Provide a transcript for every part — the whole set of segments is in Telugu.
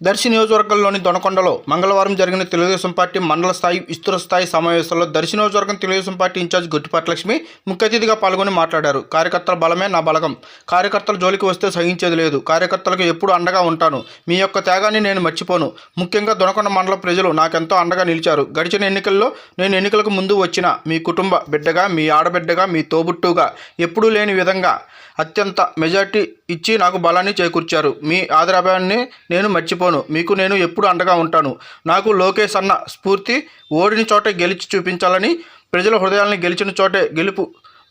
దర్శి నియోజకవర్గంలోని దొనకొండలో మంగళవారం జరిగిన తెలుగుదేశం పార్టీ మండల స్థాయి విస్తృత స్థాయి సమావేశంలో దర్శి నియోజకవర్గం తెలుగుదేశం పార్టీ ఇన్ఛార్జ్ గుట్టిపాటి లక్ష్మి ముఖ్య అతిథిగా పాల్గొని మాట్లాడారు. కార్యకర్తల బలమే నా బలగం. కార్యకర్తల జోలికి వస్తే సహించేది లేదు. కార్యకర్తలకు ఎప్పుడు అండగా ఉంటాను. మీ యొక్క త్యాగాన్ని నేను మర్చిపోను. ముఖ్యంగా దొనకొండ మండల ప్రజలు నాకెంతో అండగా నిలిచారు. గడిచిన ఎన్నికల్లో నేను ఎన్నికలకు ముందు వచ్చిన మీ కుటుంబ బిడ్డగా మీ ఆడబిడ్డగా మీ తోబుట్టుగా ఎప్పుడూ లేని విధంగా అత్యంత మెజార్టీ ఇచ్చి నాకు బలాన్ని చేకూర్చారు. మీ ఆదరాభాన్ని నేను మర్చిపోను. మీకు నేను ఎప్పుడు అండగా ఉంటాను. నాకు లోకేష్ అన్న స్ఫూర్తి ఓడిన చోటే గెలిచి చూపించాలని ప్రజల హృదయాల్ని గెలిచిన చోటే గెలుపు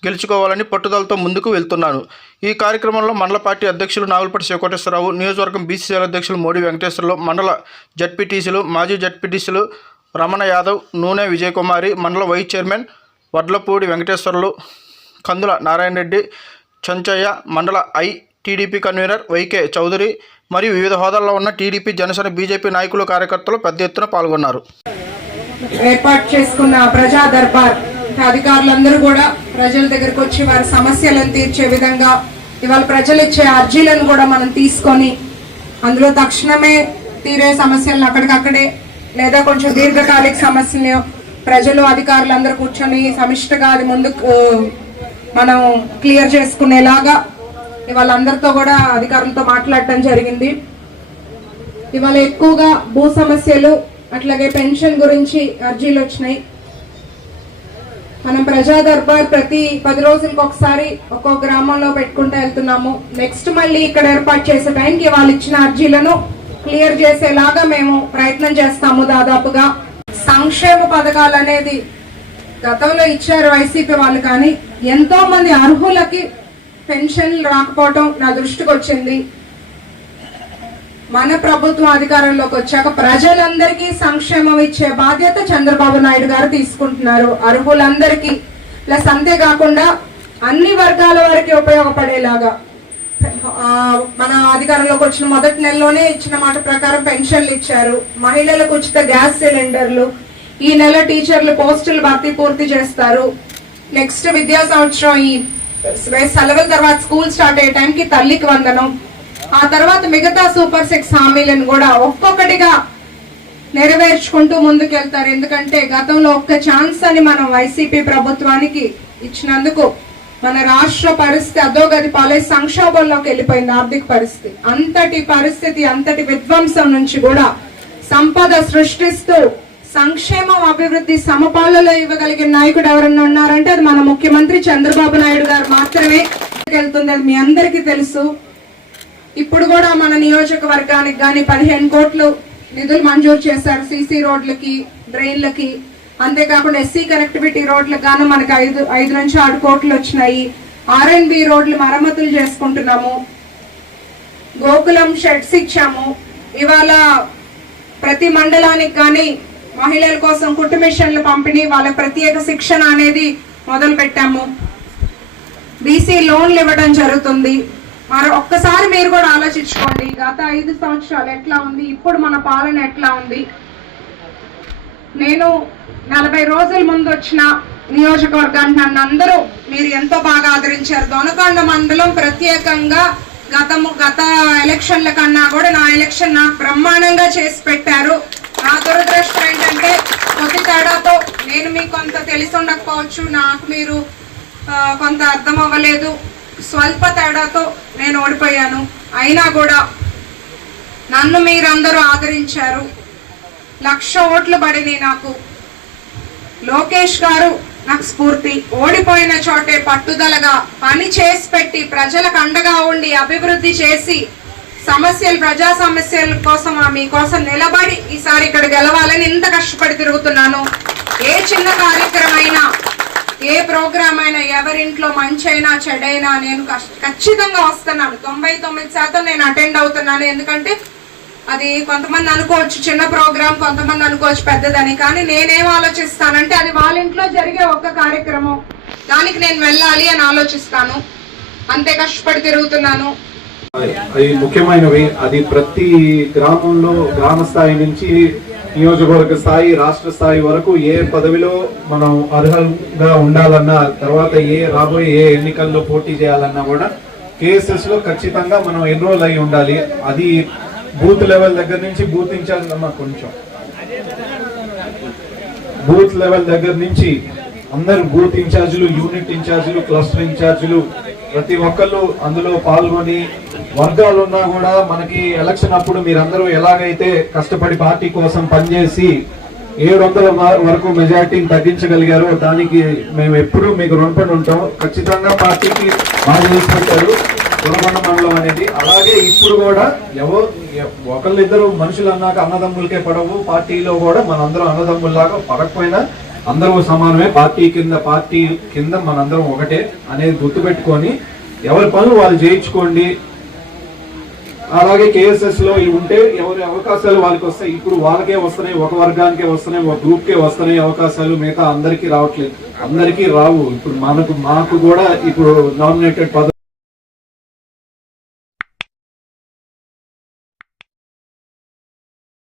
గెలుచుకోవాలని పట్టుదలతో ముందుకు వెళ్తున్నాను. ఈ కార్యక్రమంలో మండల పార్టీ అధ్యక్షులు నాగులపట్టి శివకోటేశ్వరరావు నియోజకవర్గం బీసీసీఎల్ అధ్యక్షులు మోడీ వెంకటేశ్వరరావు మండల జడ్పీటీసీలు మాజీ జడ్పీటీసీలు రమణ యాదవ్ నూనె విజయకుమారి మండల వైస్ చైర్మన్ వడ్లపూడి వెంకటేశ్వర్లు కందుల నారాయణ రెడ్డి చంచయ్య మండల I TDP convener YK Chowdary మరియు వివిధ హోదాల్లో ఉన్న టీడీపీ జనసేన బీజేపీ నాయకులు కార్యకర్తలు పెద్ద ఎత్తున పాల్గొన్నారు. ఏర్పాటు చేసుకున్న ప్రజా దర్బార్ అధికారులందరూ కూడా ప్రజల దగ్గరకు వచ్చి వారి సమస్యలను తీర్చే విధంగా ఇవాళ ప్రజలు ఇచ్చే అర్జీలను కూడా మనం తీసుకొని అందులో తక్షణమే తీరే సమస్యలను అక్కడికక్కడే లేదా కొంచెం దీర్ఘకాలిక సమస్యలు ప్రజలు అధికారులందరూ కూర్చొని సమిష్టిగా అది ముందుకు మనం క్లియర్ చేసుకునేలాగా ఇవాళ అందరితో కూడా అధికారులతో మాట్లాడటం జరిగింది. ఇవాళ ఎక్కువగా భూ సమస్యలు అట్లాగే పెన్షన్ గురించి అర్జీలు వచ్చినాయి. మనం ప్రజా దర్బార్ ప్రతి పది రోజులకు ఒకసారి ఒక్కో గ్రామంలో పెట్టుకుంటూ వెళ్తున్నాము. నెక్స్ట్ మళ్ళీ ఇక్కడ ఏర్పాటు చేసే టైంకి వాళ్ళు ఇచ్చిన అర్జీలను క్లియర్ చేసేలాగా మేము ప్రయత్నం చేస్తాము దాదాపుగా. సంక్షేమ పథకాలు అనేది గతంలో ఇచ్చారు వైసీపీ వాళ్ళు కానీ ఎంతో మంది అర్హులకి పెన్షన్ రాకపోవటం నా దృష్టికి వచ్చింది. మన ప్రభుత్వం అధికారంలోకి వచ్చాక ప్రజలందరికీ సంక్షేమం ఇచ్చే బాధ్యత చంద్రబాబు నాయుడు గారు తీసుకుంటున్నారు. అర్హులందరికీ. ప్లస్ అంతేకాకుండా అన్ని వర్గాల వారికి ఉపయోగపడేలాగా. మన అధికారంలోకి వచ్చిన మొదటి నెలలోనే ఇచ్చిన మాట ప్రకారం పెన్షన్లు ఇచ్చారు. మహిళలకు ఉచిత గ్యాస్ సిలిండర్లు. ఈ నెల టీచర్లు పోస్టులు భర్తీ పూర్తి చేస్తారు. నెక్స్ట్ విద్యా సంవత్సరం ఈ సెలవుల తర్వాత స్కూల్ స్టార్ట్ అయ్యే టైంకి తల్లికి వందనం. ఆ తర్వాత మిగతా సూపర్ సిక్స్ హామీలను కూడా ఒక్కొక్కటిగా నెరవేర్చుకుంటూ ముందుకెళ్తారు. ఎందుకంటే గతంలో ఒక్క ఛాన్స్ అని మనం వైసీపీ ప్రభుత్వానికి ఇచ్చినందుకు మన రాష్ట్ర పరిస్థితి అధోగతి పాలే సంక్షోభంలోకి వెళ్ళిపోయింది ఆర్థిక పరిస్థితి. అంతటి పరిస్థితి అంతటి విధ్వంసం నుంచి కూడా సంపద సృష్టిస్తూ సంక్షేమం అభివృద్ధి సమపాలలో ఇవ్వగలిగిన నాయకుడు ఎవరన్నా ఉన్నారంటే అది మన ముఖ్యమంత్రి చంద్రబాబు నాయుడు గారు మాత్రమే వెళ్తుంది అది మీ అందరికీ తెలుసు. ఇప్పుడు కూడా మన నియోజకవర్గానికి కానీ పదిహేను కోట్లు నిధులు మంజూరు చేశారు సీసీ రోడ్లకి డ్రైన్లకి. అంతేకాకుండా ఎస్సీ కనెక్టివిటీ రోడ్లకు గాను మనకి ఐదు ఐదు నుంచి ఆరు కోట్లు వచ్చినాయి. ఆర్ఎన్బి రోడ్లు మరమ్మతులు చేసుకుంటున్నాము. గోకులం షెడ్స్ ఇచ్చాము. ఇవాళ ప్రతి మండలానికి కానీ మహిళల కోసం కుట్టు మిషన్లు పంపిణీ వాళ్ళకి ప్రత్యేక శిక్షణ అనేది మొదలు పెట్టాము బీసీ లోన్లు ఇవ్వడం జరుగుతుంది. మరి ఒక్కసారి మీరు కూడా ఆలోచించుకోండి గత ఐదు సంవత్సరాలు ఎట్లా ఉంది ఇప్పుడు మన పాలన ఎట్లా ఉంది? నేను నలభై రోజుల ముందు వచ్చిన నియోజకవర్గాన్ని నన్ను అందరూ మీరు ఎంతో బాగా ఆదరించారు. దొనకొండ మండలం ప్రత్యేకంగా గతము గత ఎలక్షన్ల కన్నా కూడా నా ఎలక్షన్ నాకు బ్రహ్మాండంగా చేసి పెట్టారు. నా దురదృష్టం ఏంటంటే కొద్ది తేడాతో నేను మీకు కొంత తెలిసి ఉండకపోవచ్చు నాకు మీరు కొంత అర్థం అవ్వలేదు. స్వల్ప తేడాతో నేను ఓడిపోయాను. అయినా కూడా నన్ను మీరందరూ ఆదరించారు. లక్ష ఓట్లు పడినాయి నాకు. లోకేష్ గారు నాకు స్ఫూర్తి. ఓడిపోయిన చోటే పట్టుదలగా పని చేసి పెట్టి ప్రజలకు అండగా ఉండి అభివృద్ధి చేసి సమస్యలు ప్రజా సమస్యల కోసం మీకోసం నిలబడి ఈసారి ఇక్కడ గెలవాలని ఇంత కష్టపడి తిరుగుతున్నాను. ఏ చిన్న కార్యక్రమైనా ఏ ప్రోగ్రామ్ అయినా ఎవరింట్లో మంచి అయినా చెడైనా నేను ఖచ్చితంగా వస్తున్నాను. తొంభై తొమ్మిది శాతం నేను అటెండ్ అవుతున్నాను. ఎందుకంటే అది కొంతమంది అనుకోవచ్చు చిన్న ప్రోగ్రామ్ కొంతమంది అనుకోవచ్చు పెద్దదని. కానీ నేనేం ఆలోచిస్తానంటే అది వాళ్ళ ఇంట్లో జరిగే ఒక కార్యక్రమం. దానికి నేను వెళ్ళాలి అని ఆలోచిస్తాను. అంతే కష్టపడి తిరుగుతున్నాను. అవి ముఖ్యమైనవి. అది ప్రతి గ్రామంలో గ్రామ స్థాయి నుంచి నియోజకవర్గ స్థాయి రాష్ట్ర స్థాయి వరకు ఏ పదవిలో మనం అర్హంగా ఉండాలన్నా తర్వాత ఏ రాబోయే ఏ ఎన్నికల్లో పోటీ చేయాలన్నా కూడా కేఎస్ఎస్లో ఖచ్చితంగా మనం ఎన్రోల్ అయి ఉండాలి. అది బూత్ లెవెల్ దగ్గర నుంచి బూత్ ఇన్ఛార్జ్ అమ్మా కొంచెం. బూత్ లెవెల్ దగ్గర నుంచి అందరు బూత్ ఇన్ఛార్జీలు యూనిట్ ఇన్ఛార్జీలు క్లస్టర్ ఇన్ఛార్జీలు ప్రతి ఒక్కళ్ళు అందులో పాల్గొని వర్గాలు ఉన్నా కూడా మనకి ఎలక్షన్ అప్పుడు మీరందరూ ఎలాగైతే కష్టపడి పార్టీ కోసం పనిచేసి ఏడు వందల వరకు మెజార్టీని తగ్గించగలిగారో దానికి మేము ఎప్పుడూ మీకు రుణపడి ఉంటాం. ఖచ్చితంగా పార్టీకి బాగా తీసుకుంటారు పెట్టారు మండలం అనేది. అలాగే ఇప్పుడు కూడా ఎవో ఒకళ్ళిద్దరు మనుషులు అన్నాక అన్నదమ్ములకే పడవు. పార్టీలో కూడా మనందరం అన్నదమ్ముల్లాగా పడకపోయినా అందరూ సమానమే. పార్టీ కింద పార్టీ కింద మనందరం ఒకటే అనేది గుర్తుపెట్టుకొని ఎవరి పనులు వాళ్ళు చేయించుకోండి. అలాగే కేఎస్ఎస్లో ఉంటే ఎవరి అవకాశాలు వాళ్ళకి వస్తాయి. ఇప్పుడు వాళ్ళకే వస్తున్నాయి ఒక వర్గానికే వస్తున్నాయి ఒక గ్రూప్ కే వస్తున్నాయి అవకాశాలు మిగతా అందరికీ రావట్లేదు. అందరికీ రావు. ఇప్పుడు మనకు మాకు కూడా ఇప్పుడు నామినేటెడ్ పదవి